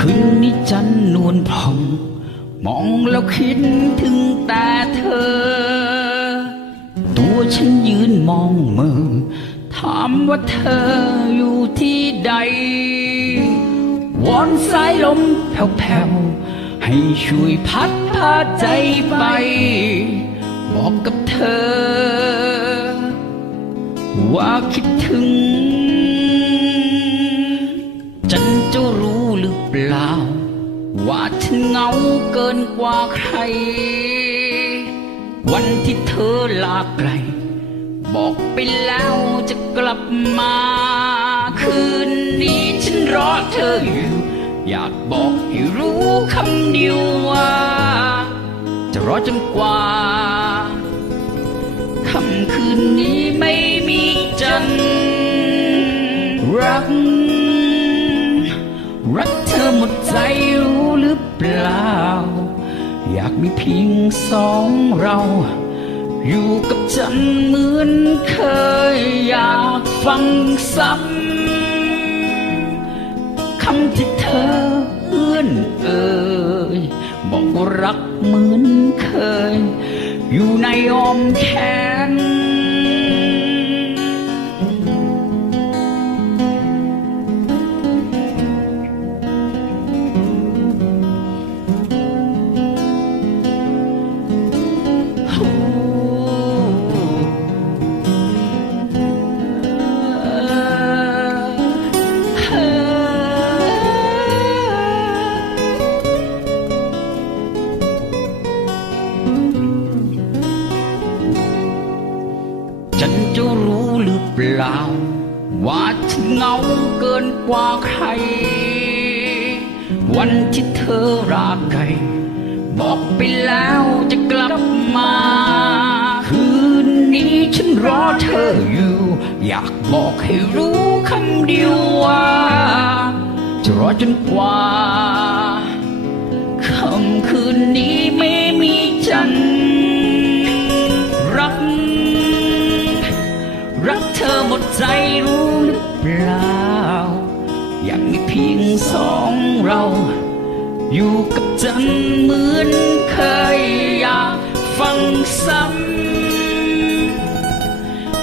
คืนนี้จันนวลผ่อง มองแล้วคิดถึงแต่เธอ ตัวฉันยืนมองเมือถามว่าเธออยู่ที่ใด วอนสายลมแผ่วๆ ให้ช่วยพัดพาใจไป บอกกับเธอ ว่าคิดถึง จะรู้หรือเปล่า ว่าฉันเหงาเกินกว่าใคร วันที่เธอลาไกล บอกไปแล้วจะกลับมา คืนนี้ฉันรอเธออยู่ อยากบอกให้รู้คำเดียวว่า จะรอจนกว่าค่ำคืนนี้ไม่มีจันทร์ หมดใจรู้หรือเปล่า อยากมีเพียงสองเรา อยู่กับจันเหมือนเคย อยากฟังซ้ำคำที่เธอเอื้อนเอ่ยบอกว่ารักเหมือนเคย อยู่ในอ้อมแขน จะรู้หรือเปล่า ว่าฉันเหงาเกินกว่าใคร วันที่เธอราไกลบอกไปแล้วจะกลับมา คืนนี้ฉันรอเธออยู่ อยากบอกให้รู้คำเดียวว่า จะรอจนกว่า เธอหมดใจรู้หรือเปล่า อยากมีเพียงสองเรา อยู่กับจันเหมือนเคยอยากฟังซ้ำ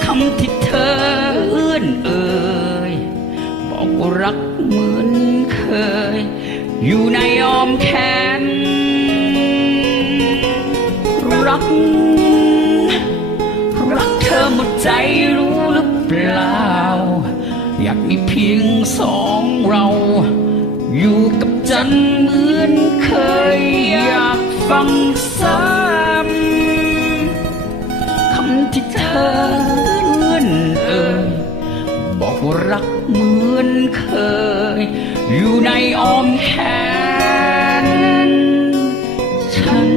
คำที่เธอเอื้อนเอ่ยบอกว่ารักเหมือนเคย อยู่ในอ้อมแขนรักรักเธอหมดใจ อยากมีเพียงสองเรา อยู่กับจันเหมือนเคย อยากฟังซ้ำคำที่เธอเอื้อนเอ่ยบอกว่ารักเหมือนเคย อยู่ในอ้อมแขนฉัน